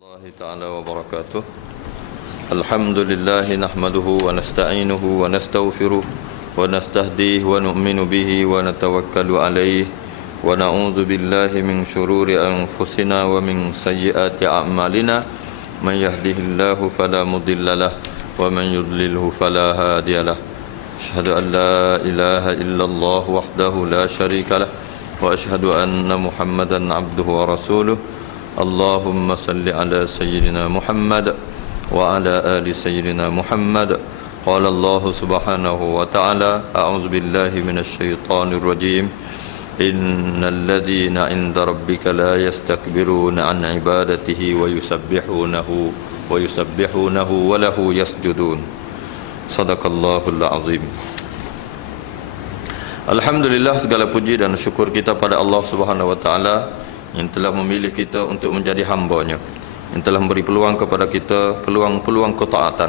الله تعالى وبركاته. الحمد لله نحمده ونستعينه ونستغفره ونستهديه ونؤمن به ونتوكل عليه ونعوذ بالله من شرور أنفسنا ومن سيئات أعمالنا من يهده الله فلا مضل له ومن يضلله فلا هادي له. أشهد أن لا إله إلا الله وحده لا شريك له وأشهد أن محمدا عبده ورسوله. اللهم صل على سيدنا محمد وعلى آل سيدنا محمد. قال الله سبحانه وتعالى: أعوذ بالله من الشيطان الرجيم. إن الذين عند ربك لا يستكبرون عن عبادته ويسبحونه وله يسجدون. صدق الله العظيم. Alhamdulillah, segala puji dan syukur kita pada Allah Subhanahu wa taala yang telah memilih kita untuk menjadi hamba-Nya, yang telah memberi peluang kepada kita, peluang-peluang ketaatan.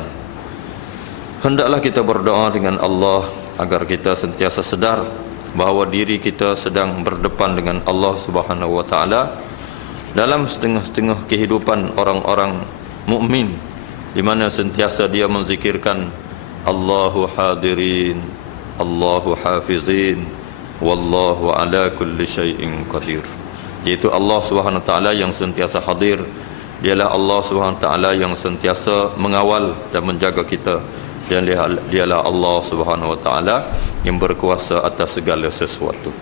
Hendaklah kita berdoa dengan Allah agar kita sentiasa sedar bahawa diri kita sedang berdepan dengan Allah Subhanahu wa taala dalam setengah-setengah kehidupan orang-orang mukmin, di mana sentiasa dia menzikirkan Allahu hadirin, Allahu hafizin, wallahu ala kulli syai'in qadir. Yaitu Allah Subhanahu wa taala yang sentiasa hadir. Dialah Allah Subhanahu wa taala yang sentiasa mengawal dan menjaga kita. Dan dialah Allah Subhanahu wa taala yang berkuasa atas segala sesuatu.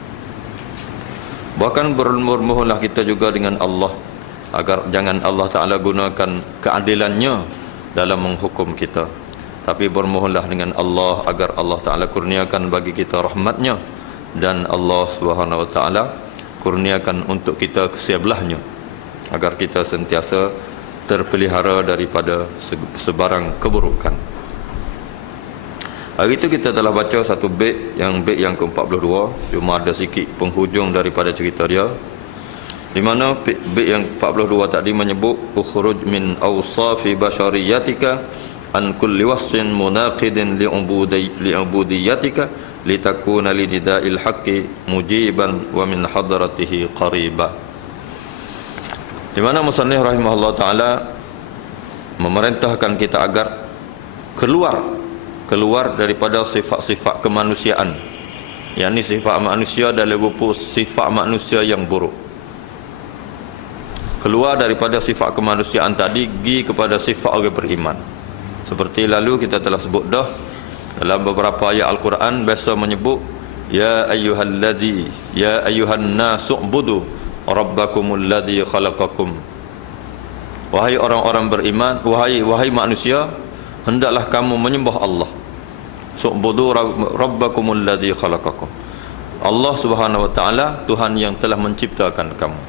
Bahkan bermohonlah kita juga dengan Allah agar jangan Allah taala gunakan keadilannya dalam menghukum kita, tapi bermohonlah dengan Allah agar Allah taala kurniakan bagi kita rahmatnya, dan Allah Subhanahu wa taala kurniakan untuk kita kesebelah-Nya agar kita sentiasa terpelihara daripada sebarang keburukan. Hari itu kita telah baca satu bait yang ke-42, cuma ada sikit penghujung daripada cerita dia, di mana bait yang 42 tadi menyebut ukhruj min awsafi bashariyatika an kulli wasfin munaqidin li'ubudiyatika litakuna lidida'il haqqi mujiban wa min hadratihi qariba. Di mana musannif rahimahullah taala memerintahkan kita agar keluar daripada sifat-sifat kemanusiaan, yakni sifat manusia dalam rupa sifat manusia yang buruk. Keluar daripada sifat kemanusiaan tadi pergi kepada sifat orang beriman. Seperti lalu kita telah sebut dah, dalam beberapa ayat Al-Quran biasa menyebut ya ayyuhan nasu ubudu rabbakumul ladzi khalaqakum. Wahai orang-orang beriman, wahai manusia, hendaklah kamu menyembah Allah. Su'budu rabbakumul ladzi khalaqakum. Allah Subhanahu wa taala Tuhan yang telah menciptakan kamu.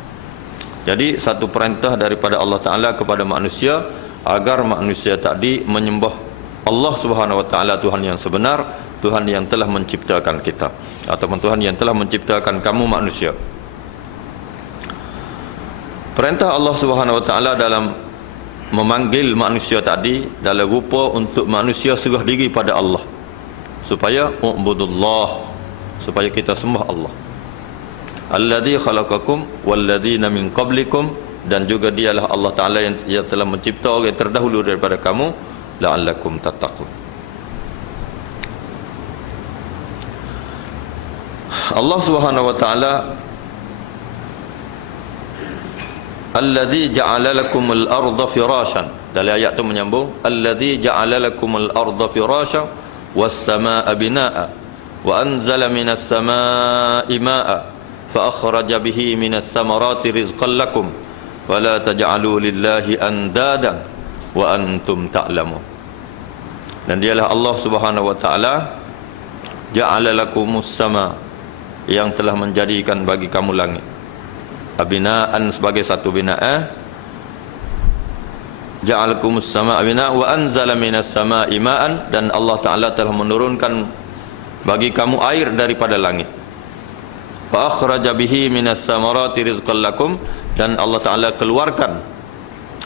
Jadi satu perintah daripada Allah taala kepada manusia agar manusia tadi menyembah Allah Subhanahu wa taala, Tuhan yang sebenar, Tuhan yang telah menciptakan kita, ataupun Tuhan yang telah menciptakan kamu manusia. Perintah Allah Subhanahu wa taala dalam memanggil manusia tadi dalam rupa untuk manusia serah diri pada Allah, supaya ubudullah, supaya kita sembah Allah. Alladzi khalaqakum walladzina min qablikum, dan juga dialah Allah taala yang telah mencipta orang yang terdahulu daripada kamu, la'allakum tattaqun. Allah Subhanahu wa taala alladzi ja'ala lakumul arda firasyan, dalam ayat tu menyambung alladzi ja'ala lakumul arda firasyan was samaa'a binaa'a wa anzala minas samaa'i maa'a fa akhraja bihi minas thamarati rizqan lakum wa la taj'alu lillahi andadan wa antum ta'lamun. Dan dialah Allah Subhanahu wa taala ja'ala lakumus sama, yang telah menjadikan bagi kamu langit, binaan sebagai satu binaan, ja'alakumus sama binaan wa anzala minas sama'i ma'an, dan Allah taala telah menurunkan bagi kamu air daripada langit. Fa akhraja bihi minas thamarati rizqan lakum, dan Allah taala keluarkan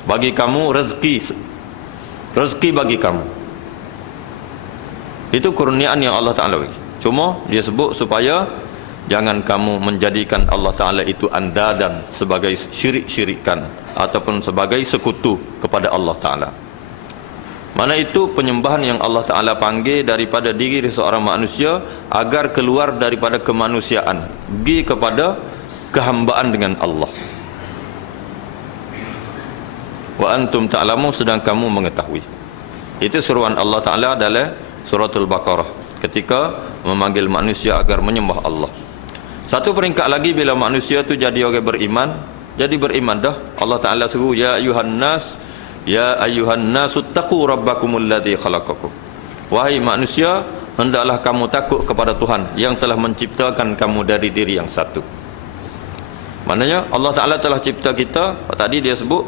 bagi kamu rezeki bagi kamu. Itu kurniaan yang Allah taala bagi. Cuma dia sebut supaya jangan kamu menjadikan Allah taala itu andadan, sebagai syirik-syirikan, ataupun sebagai sekutu kepada Allah Ta'ala. Mana itu penyembahan yang Allah Ta'ala panggil daripada diri seorang manusia agar keluar daripada kemanusiaan, pergi kepada kehambaan dengan Allah. Wa antum ta'lamun, sedang kamu mengetahui. Itu seruan Allah Ta'ala dalam suratul Baqarah ketika memanggil manusia agar menyembah Allah. Satu peringkat lagi, bila manusia tu jadi orang beriman, jadi beriman dah, Allah Ta'ala suruh ya ayuhan nas, ya ayuhan nasu taqu rabbakumul ladzi khalaqakum. Wahai manusia, hendaklah kamu takut kepada Tuhan yang telah menciptakan kamu dari diri yang satu. Maknanya Allah Ta'ala telah cipta kita. Tadi dia sebut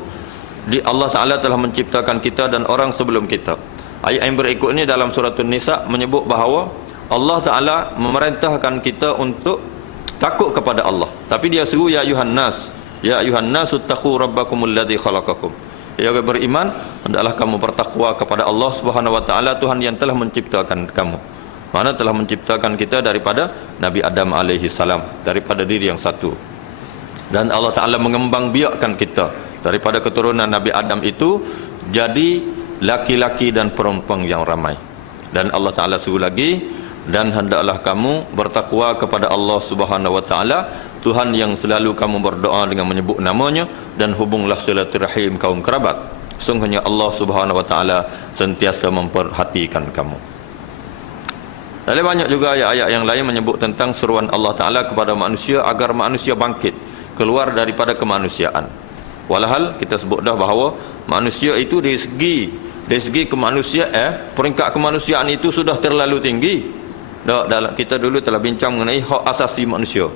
Allah Ta'ala telah menciptakan kita dan orang sebelum kita. Ayat yang berikut ini dalam surah An-Nisa menyebut bahawa Allah Ta'ala memerintahkan kita untuk takut kepada Allah. Tapi dia suruh ya ayuhan nas, ya ayuhan nasu taqu rabbakumul ladzi khalaqakum. Ya orang beriman, hendaklah kamu bertakwa kepada Allah Subhanahu wa taala, Tuhan yang telah menciptakan kamu. Mana telah menciptakan kita daripada Nabi Adam alaihi salam, daripada diri yang satu. Dan Allah Taala mengembangbiakkan kita daripada keturunan Nabi Adam itu jadi laki-laki dan perempuan yang ramai. Dan Allah Taala suruh lagi, dan hendaklah kamu bertakwa kepada Allah Subhanahu wa taala, Tuhan yang selalu kamu berdoa dengan menyebut namanya, dan hubunglah silaturahim kaum kerabat. Sungguhnya Allah Subhanahu wa taala sentiasa memperhatikan kamu. Ada banyak juga ayat-ayat yang lain menyebut tentang seruan Allah Taala kepada manusia agar manusia bangkit keluar daripada kemanusiaan. Walhal kita sebut dah bahawa manusia itu dari segi kemanusiaan, peringkat kemanusiaan itu sudah terlalu tinggi. Dalam kita dulu telah bincang mengenai hak asasi manusia.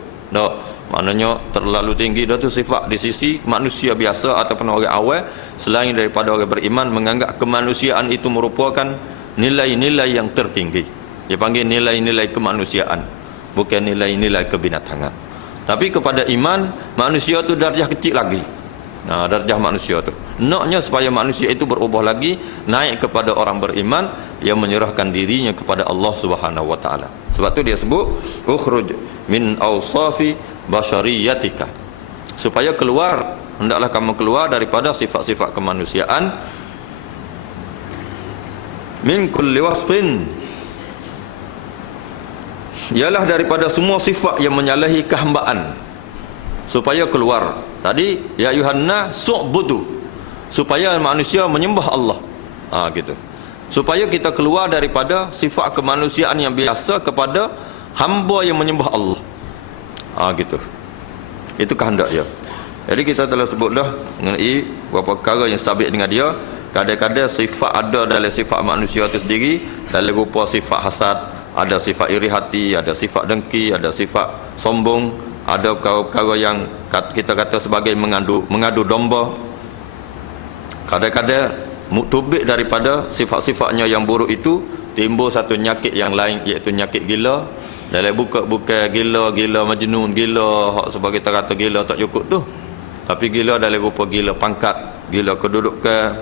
Maknanya terlalu tinggi dah tu sifat di sisi manusia biasa ataupun orang awam, selain daripada orang beriman menganggap kemanusiaan itu merupakan nilai-nilai yang tertinggi. Dia panggil nilai-nilai kemanusiaan, bukan nilai-nilai kebinatangan. Tapi kepada iman, manusia tu darjah kecil lagi. Darjah manusia tu naknya supaya manusia itu berubah lagi, naik kepada orang beriman yang menyerahkan dirinya kepada Allah Subhanahu wa taala. Sebab tu dia sebut ukhruj min awsafi basyariyatika, supaya keluar, hendaklah kamu keluar daripada sifat-sifat kemanusiaan, min kulli wasfin, ialah daripada semua sifat yang menyalahi kehambaan, supaya keluar. Tadi ya ayuhanna su'budu, supaya manusia menyembah Allah. Gitu. Supaya kita keluar daripada sifat kemanusiaan yang biasa kepada hamba yang menyembah Allah. Gitu. Itu kehendak dia. Jadi kita telah sebut dah mengenai beberapa perkara yang sabit dengan dia. Kadang-kadang sifat ada dalam sifat manusia itu sendiri, dalam rupa sifat hasad, ada sifat iri hati, ada sifat dengki, ada sifat sombong, ada perkara-perkara yang kita kata sebagai mengadu domba. Kadang-kadang tubik daripada sifat-sifatnya yang buruk itu timbul satu nyakit yang lain, iaitu nyakit gila. Dalam bukan gila majnun, gila sebagai kita kata gila tak cukup tu, tapi gila dalam rupa gila pangkat, gila kedudukan,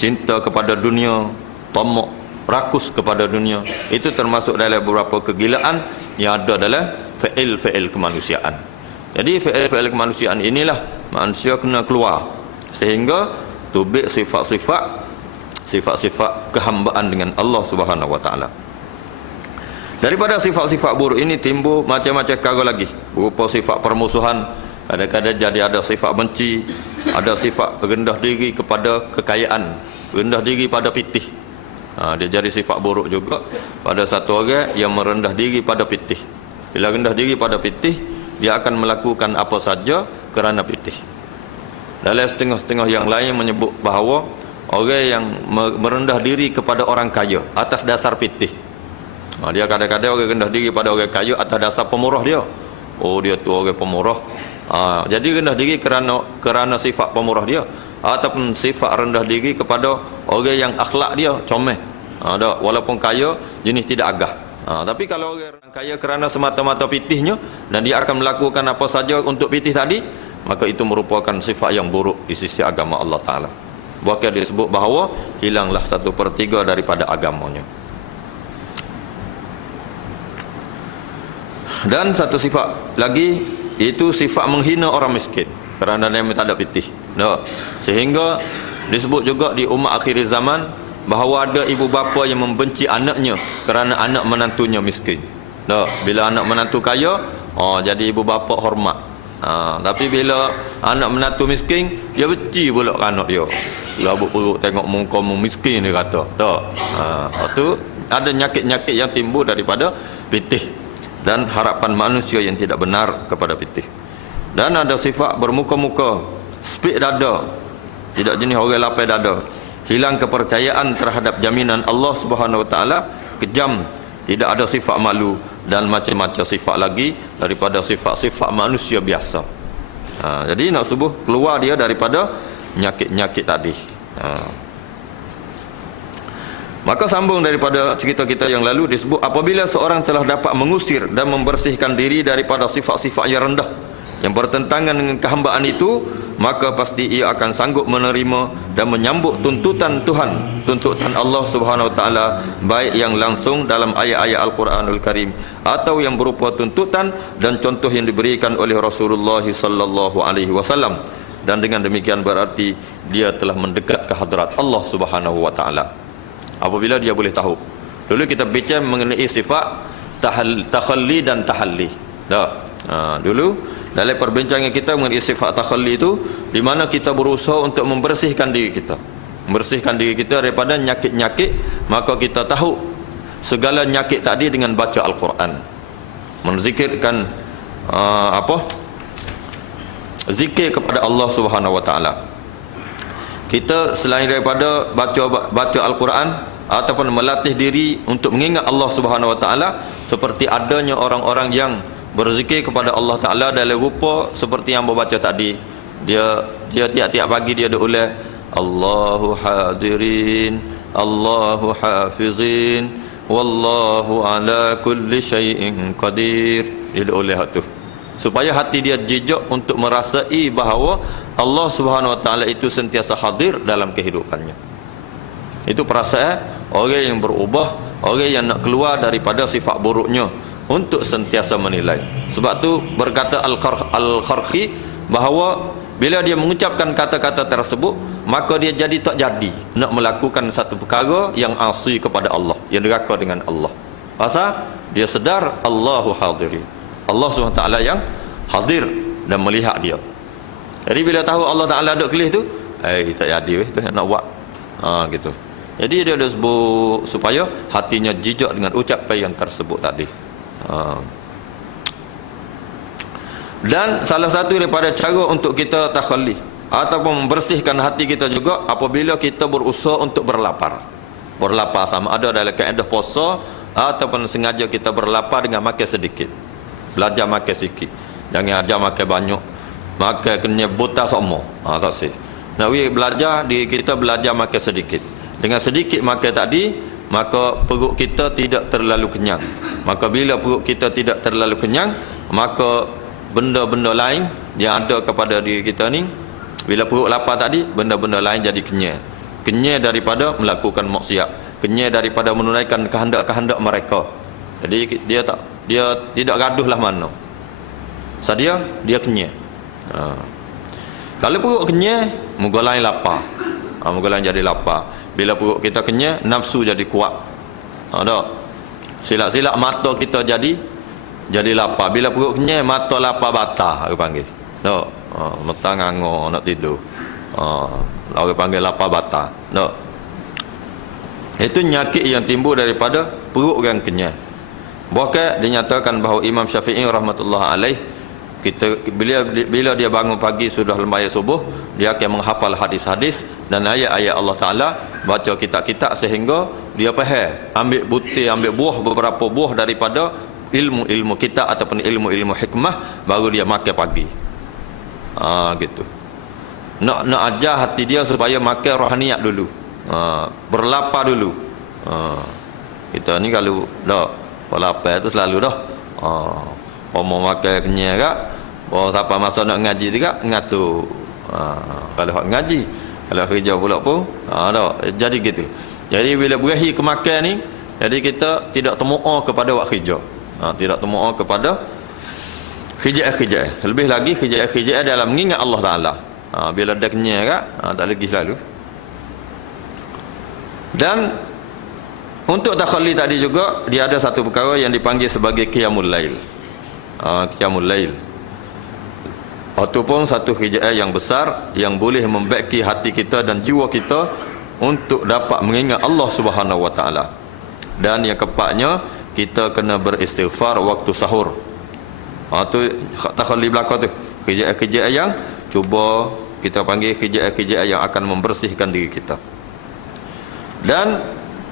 cinta kepada dunia, tamak, rakus kepada dunia. Itu termasuk dalam beberapa kegilaan yang ada dalam fi'il kemanusiaan. Jadi fi'il kemanusiaan inilah manusia kena keluar, sehingga tubik sifat-sifat kehambaan dengan Allah Subhanahu wa taala. Daripada sifat-sifat buruk ini timbul macam-macam perkara lagi, berupa sifat permusuhan. Kadang-kadang jadi ada sifat benci, ada sifat rendah diri kepada kekayaan, rendah diri pada pitih. Dia jadi sifat buruk juga pada satu orang yang merendah diri pada pitih. Bila rendah diri pada pitih, dia akan melakukan apa saja kerana pitih. Dalam setengah-setengah yang lain menyebut bahawa orang yang merendah diri kepada orang kaya atas dasar pitih. Dia kadang-kadang orang rendah diri pada orang kaya atas dasar pemurah dia. Dia tu orang pemurah. Jadi rendah diri kerana sifat pemurah dia, ataupun sifat rendah diri kepada orang yang akhlak dia comel. Walaupun kaya, jenis tidak agah. Tapi kalau orang kaya kerana semata-mata pitihnya, dan dia akan melakukan apa saja untuk pitih tadi, maka itu merupakan sifat yang buruk di sisi agama Allah Ta'ala. Bahkan disebut bahawa hilanglah 1/3 daripada agamanya. Dan satu sifat lagi, iaitu sifat menghina orang miskin kerana dia tak ada pitih. Sehingga disebut juga di umat akhir zaman bahawa ada ibu bapa yang membenci anaknya kerana anak menantunya miskin. Bila anak menantu kaya, jadi ibu bapa hormat. Tapi bila anak menantu miskin, dia benci pula anak dia. Labuk perut tengok muka miskin, dia kata. Itu ada nyakit-nyakit yang timbul daripada pitih dan harapan manusia yang tidak benar kepada pitih. Dan ada sifat bermuka-muka, spik dada, tidak jenis orang lapar dada, hilang kepercayaan terhadap jaminan Allah Subhanahu Wa Taala, kejam, tidak ada sifat malu dan macam-macam sifat lagi daripada sifat-sifat manusia biasa. Jadi nak subuh keluar dia daripada nyakit-nyakit tadi. Maka sambung daripada cerita kita yang lalu disebut apabila seorang telah dapat mengusir dan membersihkan diri daripada sifat-sifat yang rendah yang bertentangan dengan kehambaan itu, maka pasti ia akan sanggup menerima dan menyambut tuntutan Tuhan, tuntutan Allah Subhanahu Wa Taala, baik yang langsung dalam ayat-ayat Al-Quranul Karim atau yang berupa tuntutan dan contoh yang diberikan oleh Rasulullah sallallahu alaihi wasallam. Dan dengan demikian berarti dia telah mendekat ke hadrat Allah Subhanahu Wa Taala. Apabila dia boleh tahu. Dulu kita bincang mengenai sifat takhalli dan tahalli. Dulu dalam perbincangan kita mengenai sifat takhalli itu, di mana kita berusaha untuk membersihkan diri kita, membersihkan diri kita daripada nyakit-nyakit. Maka kita tahu segala nyakit tadi dengan baca Al-Quran, menzikirkan zikir kepada Allah Subhanahu Wa Taala. Kita selain daripada baca Al-Quran ataupun melatih diri untuk mengingat Allah Subhanahu Wa Taala, seperti adanya orang-orang yang berzikir kepada Allah Ta'ala dalam rupa seperti yang berbaca tadi. Dia tiap-tiap pagi dia ada ulang Allahu hadirin, Allahu hafizin, wallahu ala kulli syai'in qadir. Dia ada ulang tu supaya hati dia jejak untuk merasai bahawa Allah Subhanahu Wa Ta'ala itu sentiasa hadir dalam kehidupannya. Itu perasaan orang yang berubah, orang yang nak keluar daripada sifat buruknya untuk sentiasa menilai. Sebab tu berkata Al-Kharqi bahawa bila dia mengucapkan kata-kata tersebut, maka dia jadi tak jadi nak melakukan satu perkara yang asi kepada Allah, yang deraka dengan Allah. Pasal dia sedar Allahu hadirin, Allah SWT yang hadir dan melihat dia. Jadi bila tahu Allah Ta'ala duk kelih tu, tak jadi tu nak buat gitu. Jadi dia ada sebut supaya hatinya jijak dengan ucapan yang tersebut tadi. Dan salah satu daripada cara untuk kita takhalli ataupun membersihkan hati kita juga apabila kita berusaha untuk berlapar. Berlapar sama ada dalam kaedah puasa ataupun sengaja kita berlapar dengan makan sedikit. Belajar makan sikit. Jangan ajar makan banyak. Makan kena buta semua. Tak sih. Nak belajar kita belajar makan sedikit. Dengan sedikit makan tadi, maka perut kita tidak terlalu kenyang. Maka bila perut kita tidak terlalu kenyang, maka benda-benda lain yang ada kepada diri kita ni, bila perut lapar tadi, benda-benda lain jadi kenyang. Kenyang daripada melakukan maksiat, kenyang daripada menunaikan kehendak-kehendak mereka. Jadi dia tidak gaduhlah mana. Sadia dia kenyang. Kalau perut kenyang, muka lain lapar. Muka lain jadi lapar. Bila perut kita kenyang, nafsu jadi kuat. Silap-silap mata kita jadi lapar. Bila perut kenyang, mata lapar batah, orang panggil. Metang angor nak tidur. Orang panggil lapar batah. Itu nyakit yang timbul daripada perut orang kenyang. Bahkan dinyatakan bahawa Imam Syafi'i rahmatullah alaih, bila dia bangun pagi sudah lembayar subuh, dia akan menghafal hadis-hadis dan ayat-ayat Allah Ta'ala, baca kitab-kitab sehingga dia faham, ambil butir, ambil buah, beberapa buah daripada ilmu-ilmu kitab ataupun ilmu-ilmu hikmah, baru dia makan pagi. Gitu. Nak ajar hati dia supaya makan rohaniat dulu, berlapar dulu. Kita ni kalau lapar tu selalu mau makan kenyang kak, siapa masa nak ngaji juga ngatur. Kalau hak ngaji, kalau kerja pula pun jadi gitu. Jadi bila berakhir ke makan ni, jadi kita tidak temu'ah kepada wak kerja, tidak temu'ah kepada kerja. Lebih lagi kerja dalam mengingat Allah Ta'ala. Bila dah kenyang kak, tak lagi selalu. Dan untuk takhalli tadi juga dia ada satu perkara yang dipanggil sebagai qiyamul lail. Qiyamul lail. Ataupun satu kerjaan yang besar yang boleh membeki hati kita dan jiwa kita untuk dapat mengingat Allah Subhanahu Wa Taala. Dan yang keempatnya, kita kena beristighfar waktu sahur. Tu takhalli belaka tu. Kerjaan-kerjaan yang cuba kita panggil kerjaan-kerjaan yang akan membersihkan diri kita. Dan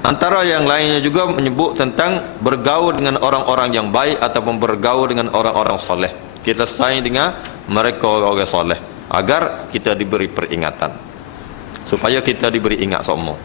antara yang lainnya juga menyebut tentang bergaul dengan orang-orang yang baik ataupun bergaul dengan orang-orang soleh. Kita sayang dengan mereka orang-orang soleh agar kita diberi peringatan, supaya kita diberi ingat semua.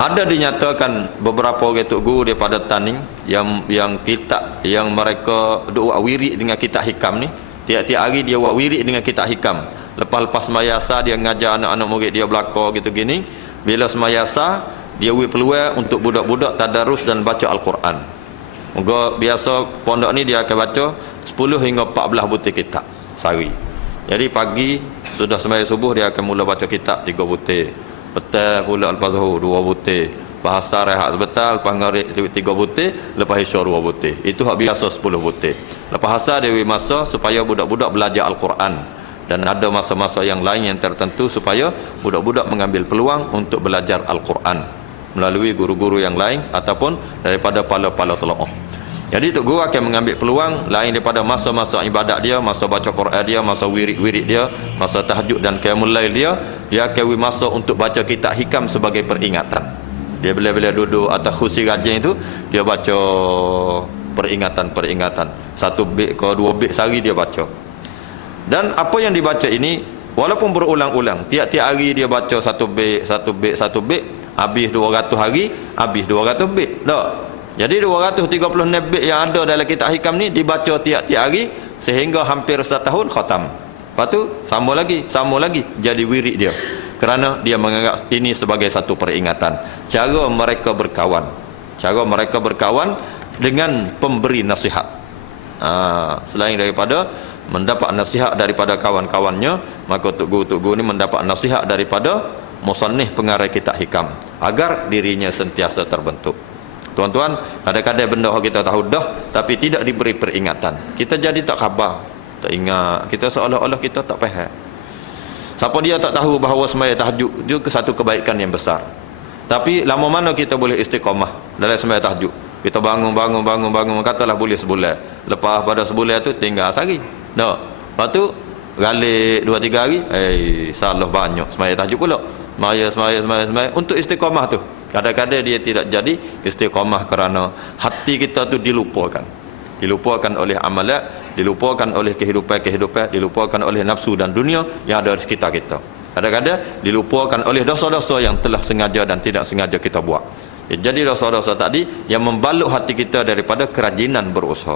Ada dinyatakan beberapa orang tok guru daripada Taning yang kitab yang mereka duk wirid dengan kitab hikam ni, tiap-tiap hari dia buat wirid dengan kitab hikam. Lepas-lepas semayasa dia ngajar anak-anak murid dia belaka gitu gini. Bila semayasa dia beri peluang untuk budak-budak tadarus dan baca Al-Quran. Moga biasa pondok ni dia akan baca 10 hingga 14 butir kitab sehari. Jadi pagi sudah sembahyang subuh dia akan mula baca kitab 3 butir. Petang pula lepas zuhur 2 butir. Lepas asar rehat sebentar, lepas maghrib 3 butir, lepas isya 2 butir. Itu hak biasa 10 butir. Lepas asar dia beri masa supaya budak-budak belajar Al-Quran. Dan ada masa-masa yang lain yang tertentu supaya budak-budak mengambil peluang untuk belajar Al-Quran melalui guru-guru yang lain ataupun daripada pala-pala telaah. Jadi tok guru akan mengambil peluang lain daripada masa-masa ibadat dia, masa baca Quran dia, masa wirid-wirid dia, masa tahajud dan qiyamul lail dia akan beri masa untuk baca kitab hikam sebagai peringatan. Dia bila-bila duduk atas kursi rajin itu, dia baca peringatan-peringatan. 1 bait ke 2 bait sehari dia baca. Dan apa yang dibaca ini walaupun berulang-ulang, tiap-tiap hari dia baca 1 bait, 1 bait, 1 bait, habis 200 hari, habis 200 bait. Tak. Jadi 236 bait yang ada dalam kitab hikam ni dibaca tiap-tiap hari sehingga hampir setahun khatam. Lepas tu sama lagi jadi wirid dia. Kerana dia menganggap ini sebagai satu peringatan. Cara mereka berkawan dengan pemberi nasihat. Selain daripada mendapat nasihat daripada kawan-kawannya, maka tok guru ni mendapat nasihat daripada musannif pengarang kitab hikam agar dirinya sentiasa terbentuk. Tuan-tuan, kadang-kadang benda yang kita tahu dah tapi tidak diberi peringatan, kita jadi tak khabar, tak ingat, kita seolah-olah kita tak faham. Siapa dia tak tahu bahawa sembahyang tahajud itu satu kebaikan yang besar. Tapi lama mana kita boleh istiqamah dalam sembahyang tahajud? Kita bangun, katalah boleh sebulan. Lepas pada sebulan tu tinggal sehari. Dah. Lepas tu galik 2-3 hari, salah banyak sembahyang tahajud pula. Sembahyang untuk istiqamah tu. Kadang-kadang dia tidak jadi istiqamah kerana hati kita tu dilupakan oleh amalan, dilupakan oleh kehidupan, dilupakan oleh nafsu dan dunia yang ada di sekitar kita. Kadang-kadang dilupakan oleh dosa-dosa yang telah sengaja dan tidak sengaja kita buat. Jadi dosa-dosa tadi yang membalut hati kita daripada kerajinan berusaha.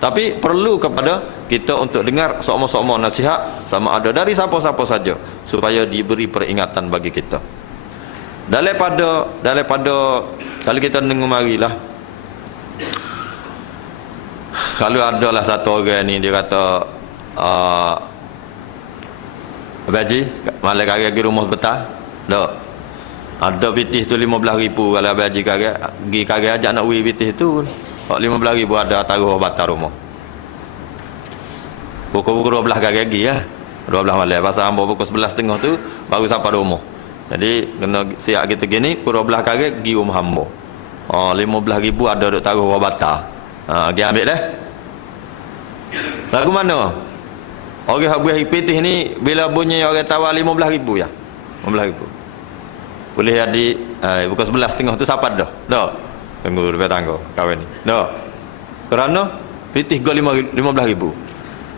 Tapi perlu kepada kita untuk dengar sokmo-sokmo nasihat, sama ada dari siapa-siapa saja, supaya diberi peringatan bagi kita. Daripada kalau kita dengar marilah, kalau adalah satu orang ni dia kata Baji malam kagak pergi rumah sebentar tak ada pitih tu 15,000. Kalau Baji kagak ajak nak wui pitih tu 15,000 ada taruh batal rumah pukul 12 kagak pergi 12 malam pasal hamba pukul 11.30 tu baru sampai rumah. Jadi kena siap kita gini pukul 12 kagak pergi rumah hamba. 15,000 ada duk taruh batal. Pergi ambil dah. Lagu mana? Orang yang buah pitih ni bila bunyi orang tawar 15,000 ya. 15,000. Boleh jadi pukul 11.30 tu sapat dah. Dah. Tunggu depan tangga kawan ni. Dah. Kerana pitih go 15,000.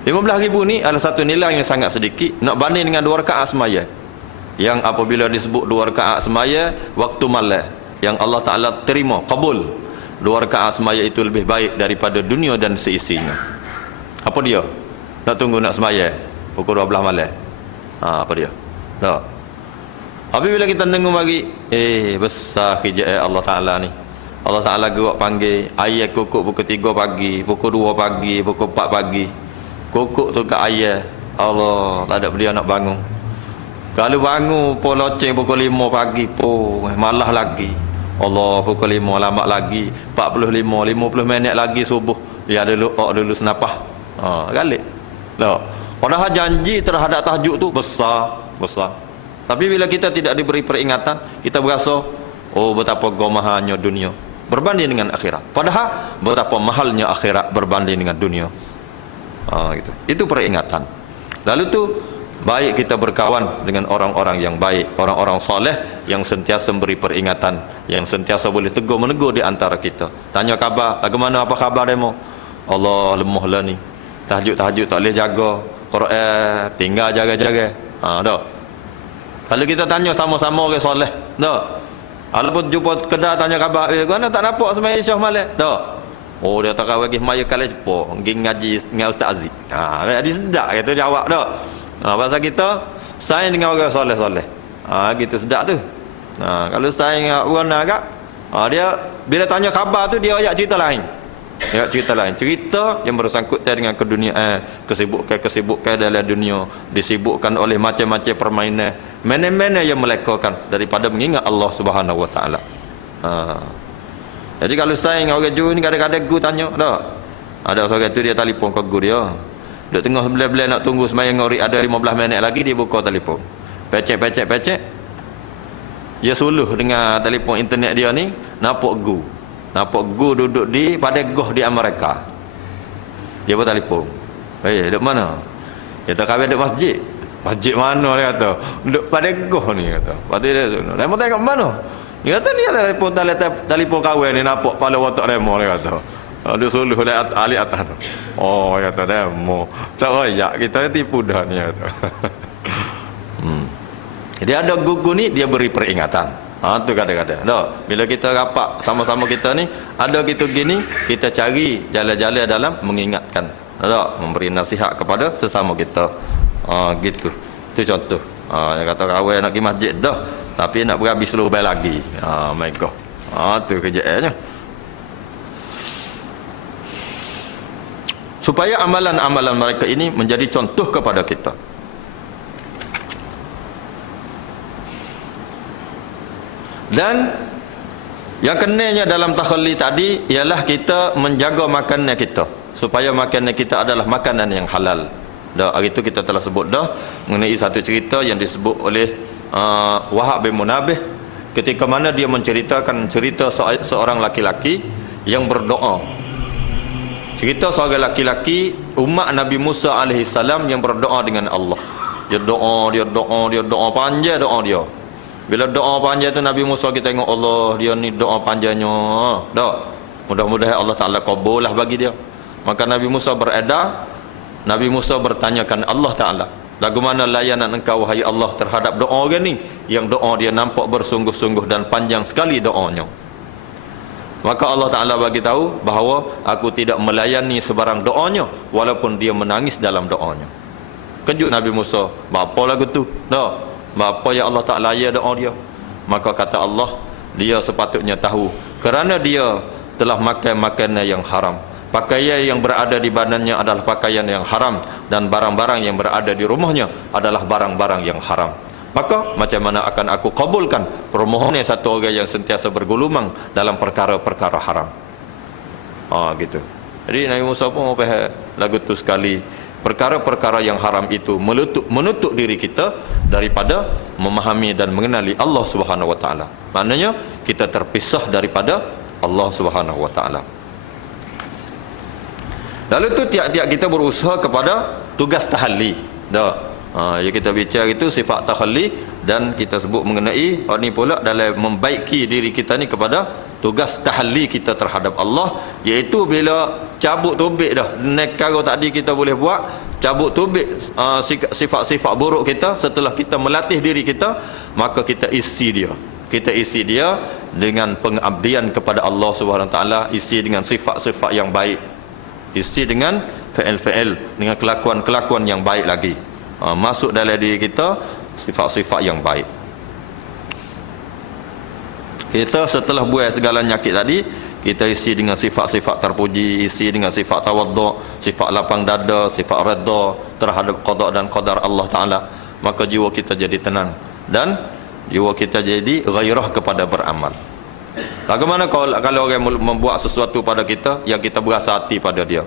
15,000 ni adalah satu nilai yang sangat sedikit nak banding dengan 2 rakaat semaya. Yang apabila disebut 2 rakaat semaya waktu malam yang Allah Taala terima qabul. 2 rakaat semaya itu lebih baik daripada dunia dan seisinya. Apa dia? Nak tunggu nak semaya pukul 12 malam. Apa dia? Tak. Tapi bila kita dengar bagi besar kerja Allah Taala ni. Allah Taala gerak panggil ayat kukuk pukul 3 pagi, pukul 2 pagi, pukul 4 pagi. Kukuk tu kat ayat Allah, tak ada dia nak bangun. Kalau bangun pukul loceng pukul 5 pagi pun malah lagi. Allah, pukul 5 lama lagi, 45 50 minit lagi subuh. Dia dulu senapah. Galik. Loh. Padahal janji terhadap tahajud tu besar. Tapi bila kita tidak diberi peringatan, kita berasa betapa gomahannya dunia berbanding dengan akhirat. Padahal betapa mahalnya akhirat berbanding dengan dunia. Gitu. Itu peringatan. Lalu tu baik kita berkawan dengan orang-orang yang baik, orang-orang soleh yang sentiasa memberi peringatan, yang sentiasa boleh tegur menegur di antara kita. Tanya khabar, bagaimana apa khabar demo? Allah, lemah lah ni. Tahajud tak boleh jaga. Quran tinggal jaga-jaga. Dah. Kalau kita tanya sama-sama orang soleh, dah. Walaupun jumpa kedai tanya khabar, mana tak nampak semaya Syah malam? Dah. Dia tak kau bagi maya kali cepo, pergi ngaji dengan Ustaz Aziz. Jadi sedap kata jawab dah. Pasal kita sayang dengan orang soleh-soleh. Gitu sedap tu. Kalau sayang dengan orang agak, dia bila tanya khabar tu dia ayat cerita lain. Cerita yang bersangkut dengan keduniaan, kesibukan dalam dunia, disibukkan oleh macam-macam permainan, mana-mana yang melekakan daripada mengingat Allah Subhanahu Wa Taala. Jadi kalau sayang dengan orang jujur ni, kadang-kadang guru tanya, dah. Ada seorang tu dia telefon ke guru dia. Duk tengah belah-belah nak tunggu sembahyang ngori, ada 15 minit lagi dia buka telefon. Pecek. Dia suluh dengan telefon internet dia ni, nampak guru duduk di pada goh di Amerika. Dia pun telefon. Duduk mana? Dia tak kawin duduk masjid. Masjid mana dia kata? Duduk pada goh ni kata. Lepas tu dia suruh. Dia mau tengok mana? Dia kata ni ada telefon kawan ni nampak kepala watak demo dia kata. Dia suluh oleh ahli atas tu. Dia kata demo. Tak royak kita tipu dah ni kata. Jadi ada guru ni dia beri peringatan. Tu kadang-kadang. Bila kita rapat sama-sama kita ni, ada gitu gini, kita cari jalan-jalan dalam mengingatkan. Memberi nasihat kepada sesama kita. Gitu. Itu contoh. Yang kata kawan nak pergi masjid dah, tapi nak berhabis seluruh bayar lagi. My God. Tu kerjaannya. Supaya amalan-amalan mereka ini menjadi contoh kepada kita. Dan yang kenanya dalam takhalli tadi ialah kita menjaga makanan kita, supaya makanan kita adalah makanan yang halal. Hari itu kita telah sebut dah mengenai satu cerita yang disebut oleh Wahab bin Munabih, ketika mana dia menceritakan cerita seorang laki-laki yang berdoa. Cerita seorang laki-laki umat Nabi Musa alaihissalam yang berdoa dengan Allah. Dia doa panjang doa dia. Bila doa panjang tu Nabi Musa kita tengok Allah, dia ni doa panjangnya. Mudah-mudahan Allah Ta'ala kabul lah bagi dia. Maka Nabi Musa beredar, Nabi Musa bertanyakan Allah Ta'ala, bagaimana layanan engkau wahai Allah terhadap doa orang ni, yang doa dia nampak bersungguh-sungguh dan panjang sekali doanya. Maka Allah Ta'ala bagi tahu bahawa aku tidak melayani sebarang doanya walaupun dia menangis dalam doanya. Kejut Nabi Musa, apa lagu tu? Apa yang Allah tak layak doa dia? Maka kata Allah, dia sepatutnya tahu kerana dia telah makan makanan yang haram, pakaian yang berada di badannya adalah pakaian yang haram, dan barang-barang yang berada di rumahnya adalah barang-barang yang haram. Maka macam mana akan aku kabulkan permohonan satu orang yang sentiasa bergulumang dalam perkara-perkara haram? Gitu. Jadi Nabi Musa pun lagu tu sekali. Perkara-perkara yang haram itu menutup diri kita daripada memahami dan mengenali Allah Subhanahu Wa Taala. Maknanya kita terpisah daripada Allah Subhanahu Wa Taala. Lalu tu tiap-tiap kita berusaha kepada tugas tahalli. Ya kita bicara itu sifat tahalli, dan kita sebut mengenai ni pula dalam membaiki diri kita ni kepada tugas tahalli kita terhadap Allah, iaitu bila cabut tubik dah nekara tadi kita boleh buat, cabut tubik sifat-sifat buruk kita. Setelah kita melatih diri kita, maka kita isi dia dengan pengabdian kepada Allah Subhanahu Wa Taala, isi dengan sifat-sifat yang baik, isi dengan fa'il, dengan kelakuan-kelakuan yang baik lagi. Masuk dalam diri kita sifat-sifat yang baik. Kita setelah buai segala nyakit tadi, Kita isi dengan sifat-sifat terpuji, isi dengan sifat tawaddu', sifat lapang dada, sifat redha terhadap qada dan qadar Allah Ta'ala, maka jiwa kita jadi tenang dan jiwa kita jadi gairah kepada beramal. Bagaimana kalau orang membuat sesuatu pada kita yang kita berasa hati pada dia?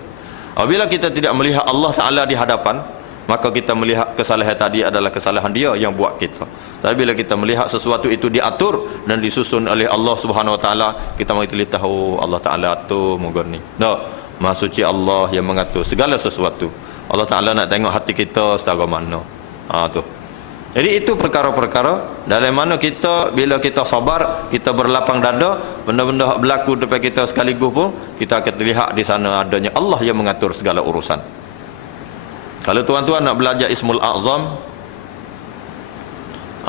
Apabila kita tidak melihat Allah Ta'ala di hadapan, maka kita melihat kesalahan tadi adalah kesalahan dia yang buat kita. Tapi bila kita melihat sesuatu itu diatur dan disusun oleh Allah Subhanahu Wa Ta'ala, kita mengerti tahu Allah Ta'ala atur mengurni. No, Maha Suci Allah yang mengatur segala sesuatu. Allah Ta'ala nak tengok hati kita setara mana. Tu. Jadi itu perkara-perkara dalam mana kita, bila kita sabar, kita berlapang dada, benda-benda berlaku depan kita sekaligus pun, kita akan lihat di sana adanya Allah yang mengatur segala urusan. Kalau tuan-tuan nak belajar Ismul A'zam,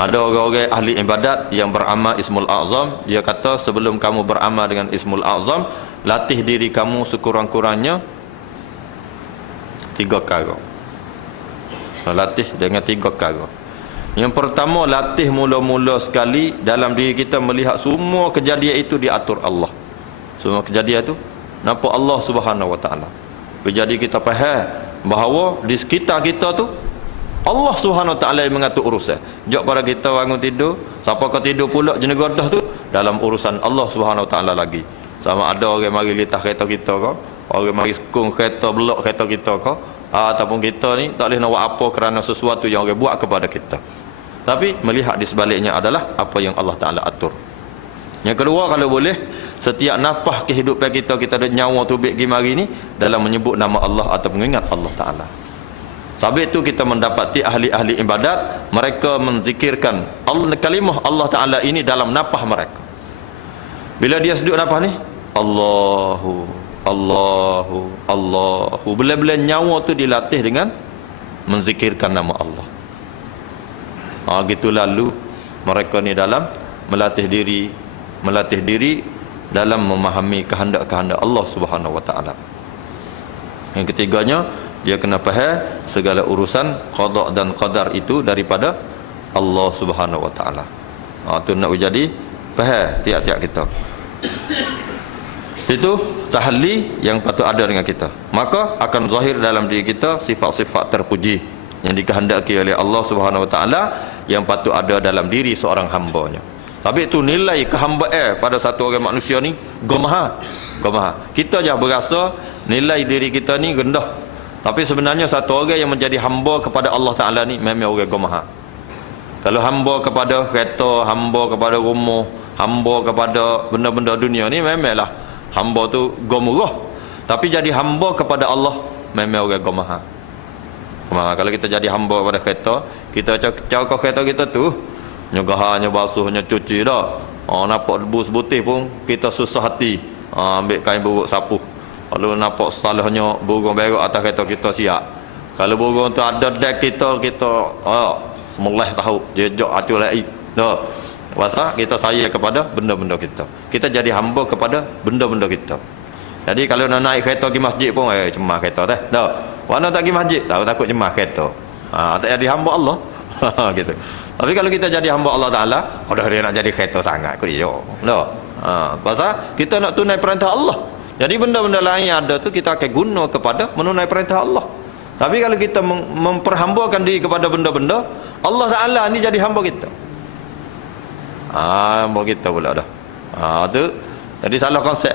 ada orang-orang ahli ibadat yang beramal Ismul A'zam, dia kata sebelum kamu beramal dengan Ismul A'zam, latih diri kamu sekurang-kurangnya 3 perkara. Latih dengan 3 perkara. Yang pertama, latih mula-mula sekali dalam diri kita melihat semua kejadian itu diatur Allah. Semua kejadian itu nampak Allah Subhanahu Wa Ta'ala. Jadi kita faham bahawa di sekitar kita tu Allah Subhanahu Wa Ta'ala yang mengatur urusan. Jok pada kita bangun tidur, siapa kau tidur pula jenegodah tu dalam urusan Allah Subhanahu Wa Ta'ala lagi. Sama ada orang mari litah kereta kita ke, orang mari sekung kereta belok kereta kita ke, ataupun kita ni tak boleh nak buat apa kerana sesuatu yang orang buat kepada kita. Tapi melihat di sebaliknya adalah apa yang Allah Ta'ala atur. Yang kedua, kalau boleh, setiap nafas kehidupan kita, kita ada nyawa tubik gimari ni dalam menyebut nama Allah atau mengingat Allah Ta'ala. Sebab itu kita mendapati ahli-ahli ibadat, mereka menzikirkan kalimah Allah Ta'ala ini dalam nafas mereka. Bila dia seduk nafas ni, Allahu, Allahu, Allahu. Bila-bila nyawa tu dilatih dengan menzikirkan nama Allah. Gitu lalu mereka ni dalam melatih diri dalam memahami kehendak-kehendak Allah Subhanahu Wa Ta'ala. Yang ketiganya, dia kena faham segala urusan qada dan qadar itu daripada Allah Subhanahu Wa Ta'ala. Itu nak jadi faham tiap-tiap kita. Itu tahalli yang patut ada dengan kita. Maka akan zahir dalam diri kita sifat-sifat terpuji yang dikehendaki oleh Allah Subhanahu Wa Ta'ala yang patut ada dalam diri seorang hamba-Nya. Tapi itu nilai kehambaan pada satu orang manusia ni gemaha. Kita je berasa nilai diri kita ni rendah. Tapi sebenarnya satu orang yang menjadi hamba kepada Allah Ta'ala ni memang orang gemaha. Kalau hamba kepada kereta, hamba kepada rumah, hamba kepada benda-benda dunia ni memanglah hamba tu gemuruh. Tapi jadi hamba kepada Allah memang orang gemaha. Kalau kita jadi hamba pada kereta, kita cakap kereta kita tu nyegahnya, basuhnya, cuci dah. Nampak debu sebutih pun kita susah hati. Ambil kain buruk sapu. Kalau nampak salahnya burung berok atas kereta, kita siap. Kalau burung tu ada deck kita semulah tahu jejak acu lai. Dah. Pasal kita sayang kepada benda-benda kita. Kita jadi hamba kepada benda-benda kita. Jadi kalau nak naik kereta pergi masjid pun cemas kereta dah. Dah. Mana tak pergi masjid, takut cemas kereta. Tak jadi hamba Allah. Gitu. Tapi kalau kita jadi hamba Allah Ta'ala, dia nak jadi kereta sangat kot dia. Dah. Pasal kita nak tunai perintah Allah. Jadi benda-benda lain yang ada tu kita akan guna kepada menunai perintah Allah. Tapi kalau kita memperhambakan diri kepada benda-benda, Allah Ta'ala ni jadi hamba kita. Hamba kita pula dah. Tu jadi salah konsep.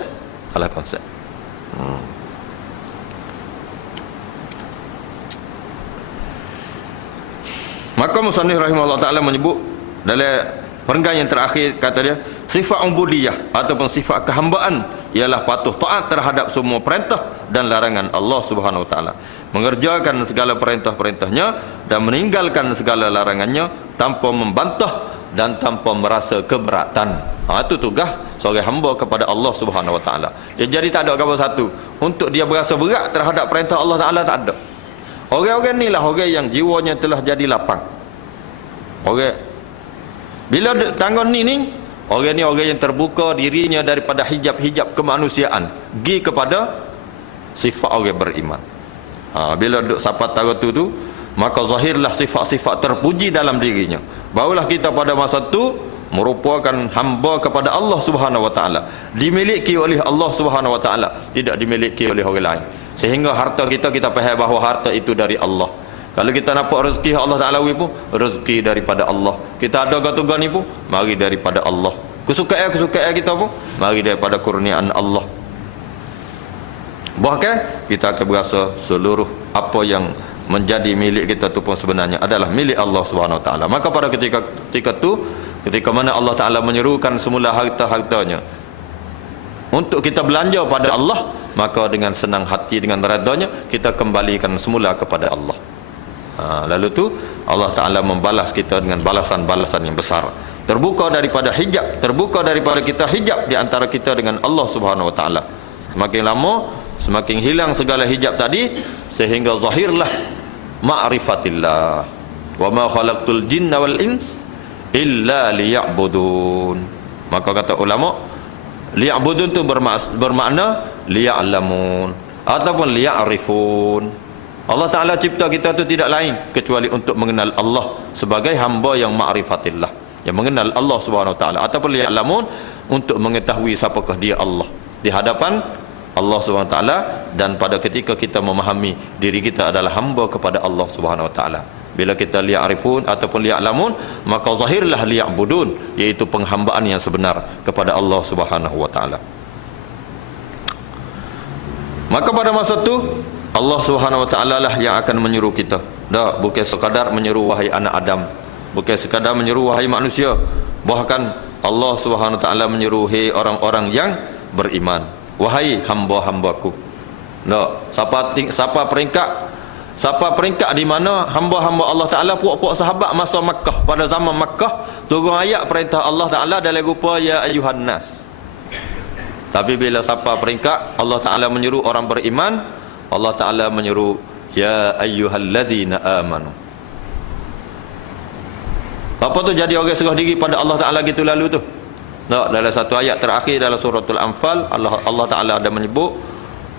Maka musannif rahimahullah ta'ala menyebut dalam perenggan yang terakhir, kata dia sifat ubudiyah ataupun sifat kehambaan ialah patuh taat terhadap semua perintah dan larangan Allah Subhanahu Wa Ta'ala, mengerjakan segala perintah-perintahnya dan meninggalkan segala larangannya tanpa membantah dan tanpa merasa keberatan. Itu tugas seorang hamba kepada Allah Subhanahu Wa Ta'ala. Jadi tak ada apa satu untuk dia berasa berat terhadap perintah Allah Ta'ala, tak ada. Orang-orang ni lah orang yang jiwanya telah jadi lapang. Orang bila tangan ni orang ni orang yang terbuka dirinya daripada hijab-hijab kemanusiaan, pergi kepada sifat orang beriman. Bila duk sapat taruh tu, maka zahirlah sifat-sifat terpuji dalam dirinya. Barulah kita pada masa tu merupakan hamba kepada Allah Subhanahu wa taala, dimiliki oleh Allah Subhanahu wa taala, tidak dimiliki oleh orang lain. Sehingga harta kita faham bahawa harta itu dari Allah. Kalau kita nampak rezeki Allah Taala pun rezeki daripada Allah. Kita ada gatugan ni pun mari daripada Allah. Kesukaan kita pun mari daripada kurniaan Allah. Bahkan kita akan berasa seluruh apa yang menjadi milik kita tu pun sebenarnya adalah milik Allah Subhanahu Wa Taala. Maka pada ketika mana Allah Taala menyerukan semula harta-hartanya untuk kita belanja pada Allah, maka dengan senang hati, dengan redanya kita kembalikan semula kepada Allah. Lalu tu Allah Ta'ala membalas kita dengan balasan-balasan yang besar. Terbuka daripada hijab, terbuka daripada kita hijab di antara kita dengan Allah Subhanahu Wa Ta'ala. Semakin lama semakin hilang segala hijab tadi, sehingga zahirlah ma'rifatillah. Wa ma khalaqtul jinna wal ins illa liya'budun. Maka kata ulama, liya'budun tu bermakna liya'lamun ataupun liya'rifun. Allah Ta'ala cipta kita tu tidak lain kecuali untuk mengenal Allah sebagai hamba yang ma'rifatillah, yang mengenal Allah Subhanahu Wa Ta'ala, ataupun liya'lamun, untuk mengetahui siapakah dia Allah di hadapan Allah Subhanahu Wa Ta'ala. Dan pada ketika kita memahami diri kita adalah hamba kepada Allah Subhanahu Wa Ta'ala, bila kita liya'rifun ataupun liya'lamun, maka zahirlah liya'budun, iaitu penghambaan yang sebenar kepada Allah Subhanahu Wa Ta'ala. Maka pada masa tu Allah Subhanahu Wa Ta'ala lah yang akan menyeru kita. Dah, bukan sekadar menyeru wahai anak Adam, bukan sekadar menyeru wahai manusia. Bahkan Allah Subhanahu Wa Ta'ala menyeru hai orang-orang yang beriman, wahai hamba-hambaku. Dah, siapa peringkat di mana hamba-hamba Allah Ta'ala, puak-puak sahabat masa Makkah, pada zaman Makkah turun ayat perintah Allah Ta'ala dalam rupa ya ayyuhan nas. Tapi bila siapa peringkat Allah Ta'ala menyeru orang beriman, Allah Ta'ala menyeru ya ayyuhalladzina amanu. Apa tu jadi orang serah diri pada Allah Ta'ala gitu lalu tu? Nah, dalam satu ayat terakhir dalam suratul Anfal, Allah Ta'ala ada menyebut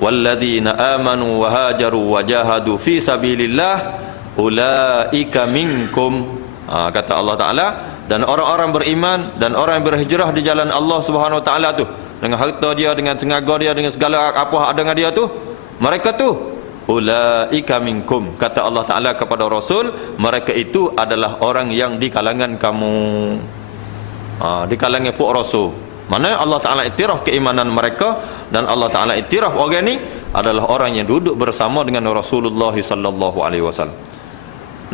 walladzina amanu wa hajaru wa jahadu fi sabilillah ulaika minkum. Kata Allah Ta'ala, dan orang-orang beriman dan orang yang berhijrah di jalan Allah Subhanahu Wa Ta'ala tu, dengan harta dia, dengan tenaga dia, dengan segala apa ada dengan dia tu, mereka tu ulaika minkum, kata Allah Ta'ala kepada Rasul, mereka itu adalah orang yang di kalangan kamu, di kalangan puak Rasul. Mana Allah Ta'ala iktiraf keimanan mereka, dan Allah Ta'ala iktiraf orang ni adalah orang yang duduk bersama dengan Rasulullah sallallahu alaihi wasallam.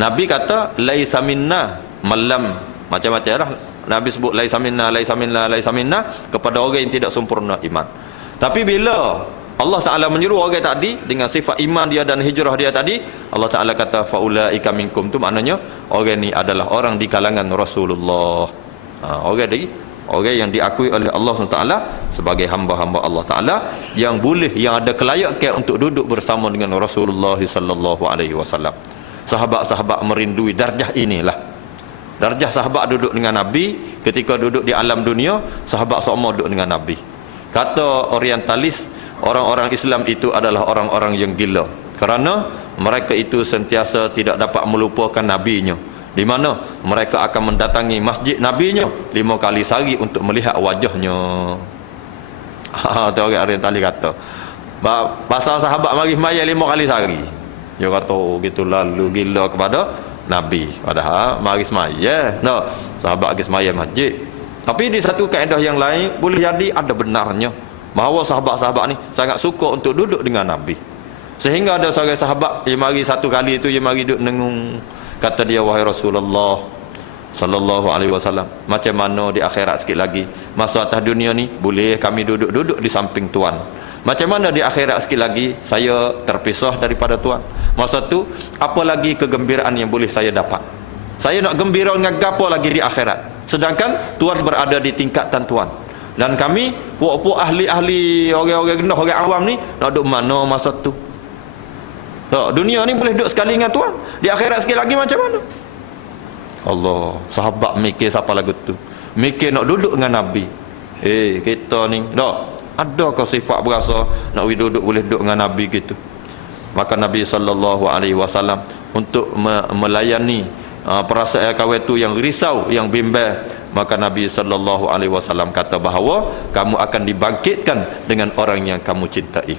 Nabi kata laisa minna malam, macam-macam lah Nabi sebut laisa minna kepada orang yang tidak sempurna iman. Tapi bila Allah Ta'ala menyeru orang tadi dengan sifat iman dia dan hijrah dia tadi, Allah Ta'ala kata faulaika minkum, tu maknanya orang ni adalah orang di kalangan Rasulullah. Orang yang diakui oleh Allah SWT sebagai hamba-hamba Allah Ta'ala, yang boleh, yang ada kelayakan untuk duduk bersama dengan Rasulullah sallallahu alaihi wasallam. Sahabat-sahabat merindui darjah inilah. Darjah sahabat duduk dengan Nabi, ketika duduk di alam dunia, sahabat semua duduk dengan Nabi. Kata orientalis, orang-orang Islam itu adalah orang-orang yang gila, kerana mereka itu sentiasa tidak dapat melupakan nabinya, di mana mereka akan mendatangi masjid nabinya 5 kali sehari untuk melihat wajahnya. Tu orang orientalis kata. Pasal sahabat mari sembahyang 5 kali sehari, dia kata gitu lalu gila kepada Nabi. Padahal mari sembahyang, sahabat pergi sembahyang masjid. Tapi di satu kaedah yang lain boleh jadi ada benarnya bahawa sahabat-sahabat ni sangat suka untuk duduk dengan Nabi, sehingga ada seorang sahabat yang mari satu kali itu dia mari duduk nengung. Kata dia, wahai Rasulullah sallallahu alaihi wasallam, macam mana di akhirat sikit lagi, masa atas dunia ni boleh kami duduk-duduk di samping Tuan, macam mana di akhirat sikit lagi saya terpisah daripada Tuan, masa tu apa lagi kegembiraan yang boleh saya dapat? Saya nak gembira dengan apa lagi di akhirat, sedangkan Tuan berada di tingkatan Tuan, dan kami puak-puak ahli-ahli, orang-orang genah, orang awam ni nak duduk mana masa tu? Dunia ni boleh duduk sekali dengan Tuan, di akhirat sikit lagi macam mana? Allah, sahabat mikir siapa lagu tu, mikir nak duduk dengan Nabi. Kita ni adakah sifat berasa nak duduk boleh duduk dengan Nabi gitu? Maka Nabi sallallahu alaihi wasallam untuk melayani perasaan kawan tu yang risau, yang bimbang, maka Nabi sallallahu alaihi wasallam kata bahawa kamu akan dibangkitkan dengan orang yang kamu cintai.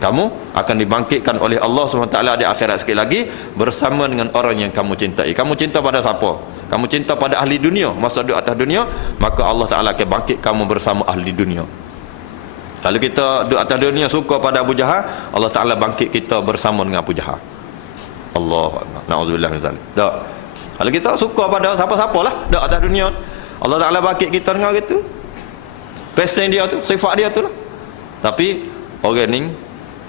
Kamu akan dibangkitkan oleh Allah SWT di akhirat sekali lagi bersama dengan orang yang kamu cintai. Kamu cinta pada siapa? Kamu cinta pada ahli dunia, masa di atas dunia, maka Allah Ta'ala akan bangkit kamu bersama ahli dunia. Kalau kita di atas dunia suka pada Abu Jahal, Allah Ta'ala bangkit kita bersama dengan Abu Jahal. Allah, na'udzubillah min zalik. Tak. Kalau kita suka pada siapa-siapalah di atas dunia, Allah Ta'ala bangkit kita dengan gitu. Pesen dia tu, sifat dia tu lah. Tapi orang ni,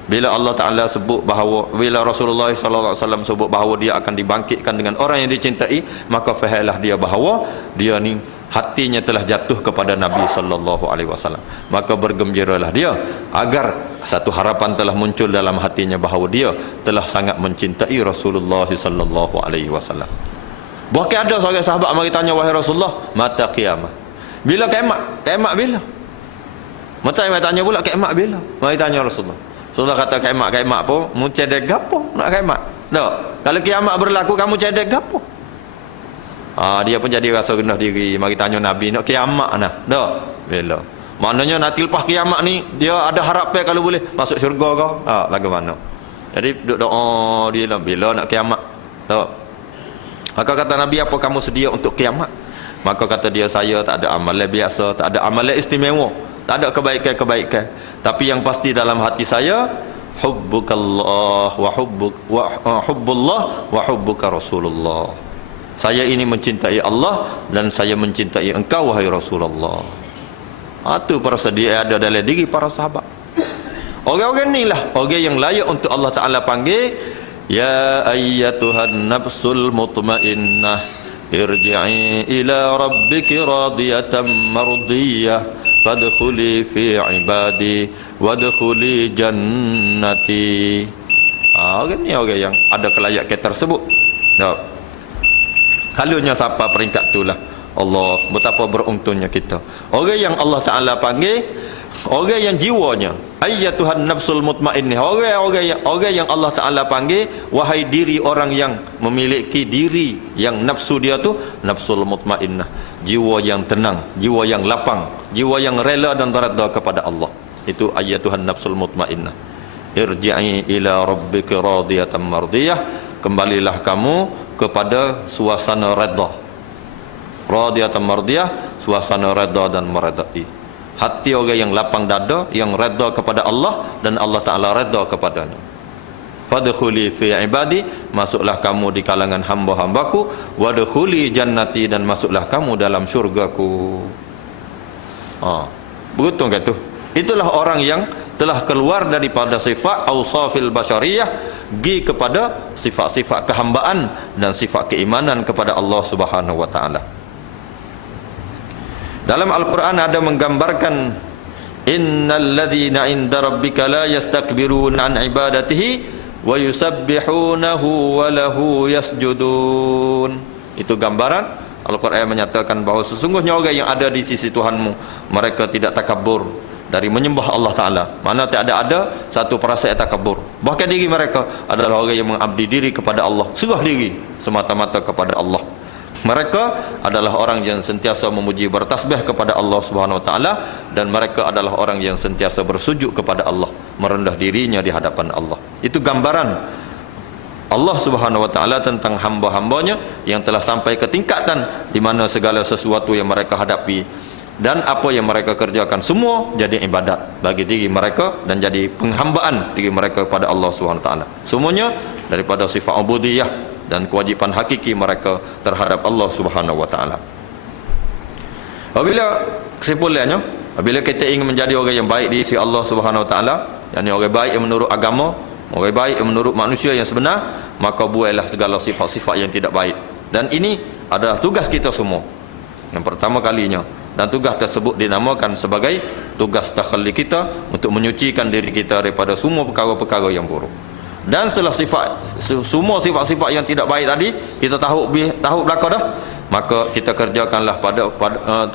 bila Allah Ta'ala sebut bahawa, bila Rasulullah SAW sebut bahawa dia akan dibangkitkan dengan orang yang dicintai, maka fahamlah dia bahawa dia ni hatinya telah jatuh kepada Nabi SAW. Maka bergembiralah dia agar satu harapan telah muncul dalam hatinya bahawa dia telah sangat mencintai Rasulullah SAW. Bahkan ada seorang sahabat mari tanya, wahai Rasulullah, mata kiamat? Bila kiamat? Kiamat bila? Mata yang tanya pula, kiamat bila? Mari tanya Rasulullah. Rasulullah kata, kiamat apa? Mu cedek gapo nak kiamat? Tak. Kalau kiamat berlaku kamu cedek gapo? Dia pun jadi rasa rendah diri. Mari tanya Nabi, nak kiamat nah. Tak. Bila? Maknanya nanti lepas kiamat ni dia ada harapan kalau boleh masuk syurga ke? Lagu mana? Jadi duk doa dia lah, bila nak kiamat? Tak. Maka kata Nabi, apa kamu sedia untuk kiamat? Maka kata dia, saya tak ada amalan biasa, tak ada amalan istimewa, tak ada kebaikan-kebaikan, tapi yang pasti dalam hati saya hubbukallah wa hubbullah wa hubbuka Rasulullah. Saya ini mencintai Allah dan saya mencintai engkau wahai Rasulullah. Itu persedia ada dalam diri para sahabat. Orang-orang inilah orang yang layak untuk Allah Ta'ala panggil, ya ayyatuhan nafsul mutmainnah irji'i ila rabbiki radiyatan mardiyah fadkhuli fi ibadi wadkhuli jannati. Orang ni orang yang ada kelayakan tersebut. Halunya siapa peringkat itulah Allah, betapa beruntungnya kita. Orang yang Allah Ta'ala panggil, orang yang jiwanya ayyatuhan nafsul mutmainnah, orang yang Allah Ta'ala panggil, wahai diri orang yang memiliki diri yang nafsu dia tu nafsul mutmainnah, jiwa yang tenang, jiwa yang lapang, jiwa yang rela dan redha kepada Allah. Itu ayyatuhan nafsul mutmainnah. Irji'i ila rabbika radiyatan mardiyah, kembalilah kamu kepada suasana redha. Radiyatan mardiyah, suasana redha dan meredai. Hati orang yang lapang dada, yang redha kepada Allah dan Allah Ta'ala redha kepadanya. Fadkhuli fi ibadi, masuklah kamu di kalangan hamba-hambaku, wadkhuli jannati, dan masuklah kamu dalam syurgaku. Beruntung kata. Itulah orang yang telah keluar daripada sifat awsafil basyariyah, pergi kepada sifat-sifat kehambaan dan sifat keimanan kepada Allah Subhanahu wa Ta'ala. Dalam Al-Quran ada menggambarkan, innal ladzina 'inda rabbika la yastakbiruna 'an ibadatihi wa yusabbihunahu wa lahu yasjudun. Itu gambaran. Al-Quran menyatakan bahawa sesungguhnya orang yang ada di sisi Tuhanmu, mereka tidak takabur dari menyembah Allah Ta'ala. Mana tidak ada satu perasaan takabur. Bahkan diri mereka adalah orang yang mengabdi diri kepada Allah, serah diri semata-mata kepada Allah. Mereka adalah orang yang sentiasa memuji, bertasbih kepada Allah Subhanahu wa Ta'ala, dan mereka adalah orang yang sentiasa bersujud kepada Allah, merendah dirinya di hadapan Allah. Itu gambaran Allah Subhanahu wa Ta'ala tentang hamba-hambanya yang telah sampai ke tingkatan di mana segala sesuatu yang mereka hadapi dan apa yang mereka kerjakan semua jadi ibadat bagi diri mereka dan jadi penghambaan diri mereka kepada Allah Subhanahu wa Ta'ala. Semuanya daripada sifat ubudiyah dan kewajipan hakiki mereka terhadap Allah Subhanahu wa Ta'ala. Apabila kesimpulannya, apabila kita ingin menjadi orang yang baik di sisi Allah Subhanahu wa Ta'ala, yakni orang baik yang menurut agama, orang baik yang menurut manusia yang sebenar, maka buailah segala sifat-sifat yang tidak baik. Dan ini adalah tugas kita semua yang pertama kalinya, dan tugas tersebut dinamakan sebagai tugas takhalli kita untuk menyucikan diri kita daripada semua perkara-perkara yang buruk. Dan setelah semua sifat-sifat yang tidak baik tadi kita tahu belaka dah, maka kita kerjakanlah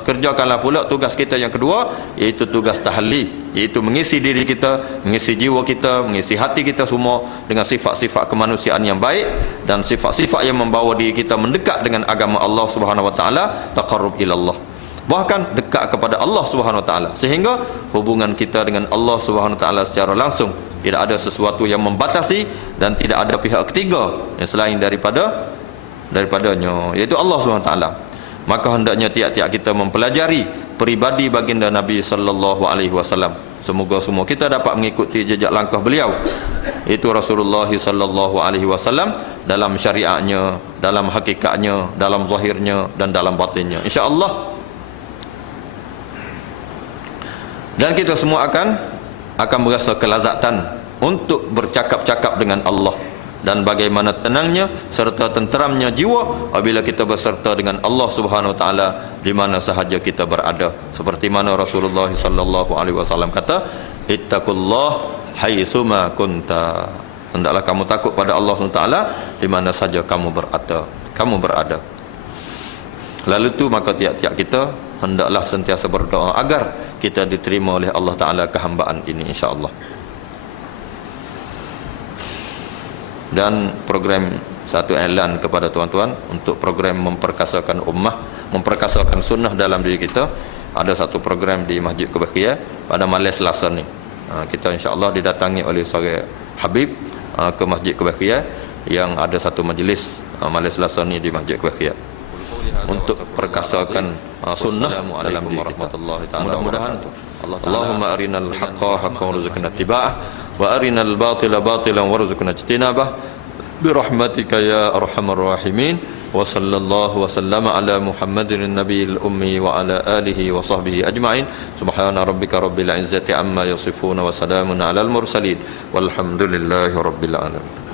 kerjakanlah pula tugas kita yang kedua, iaitu tugas tahalli, iaitu mengisi diri kita, mengisi jiwa kita, mengisi hati kita semua dengan sifat-sifat kemanusiaan yang baik dan sifat-sifat yang membawa diri kita mendekat dengan agama Allah Subhanahu wa taala, taqarrub ila Allah, bahkan dekat kepada Allah Subhanahu wa taala, sehingga hubungan kita dengan Allah Subhanahu wa taala secara langsung tidak ada sesuatu yang membatasi dan tidak ada pihak ketiga yang selain daripadanya, iaitu Allah SWT. Maka hendaknya tiap-tiap kita mempelajari peribadi baginda Nabi sallallahu alaihi wasallam. Semoga semua kita dapat mengikuti jejak langkah beliau, iaitu Rasulullah sallallahu alaihi wasallam, dalam syariatnya, dalam hakikatnya, dalam zahirnya dan dalam batinnya, insya-Allah. Dan kita semua akan merasa kelazatan untuk bercakap-cakap dengan Allah, dan bagaimana tenangnya serta tenteramnya jiwa apabila kita berserta dengan Allah Subhanahu wa taala di mana sahaja kita berada. Seperti mana Rasulullah sallallahu alaihi wasallam kata, ittaqullah haitsuma kunta. Hendaklah kamu takut pada Allah Subhanahu wa taala di mana saja kamu berada. Lalu tu maka tiap-tiap kita hendaklah sentiasa berdoa agar kita diterima oleh Allah taala kehambaan ini, insya-Allah. Dan program satu iklan kepada tuan-tuan untuk program memperkasakan ummah, memperkasakan sunnah dalam diri kita. Ada satu program di Masjid Kebahagiaan pada malam Selasa ni. Kita insya-Allah didatangi oleh seorang Habib ke Masjid Kebahagiaan yang ada satu majlis malam Selasa ni di Masjid Kebahagiaan untuk perkasakan sunnah dalam diri kita. Mudah-mudahan Allahumma arinal haqqa haqqan warzuqna ittiba'ah wa arinal batila batilan warzuqna ijtinabah birahmatika ya arhamar rahimin. Wa sallallahu wa sallama ala Muhammadin nabiyil ummi wa ala alihi wa sahbihi ajma'in. Subhana rabbika rabbil izzati amma yasifun wa salamun alal mursalin walhamdulillahi rabbil alamin.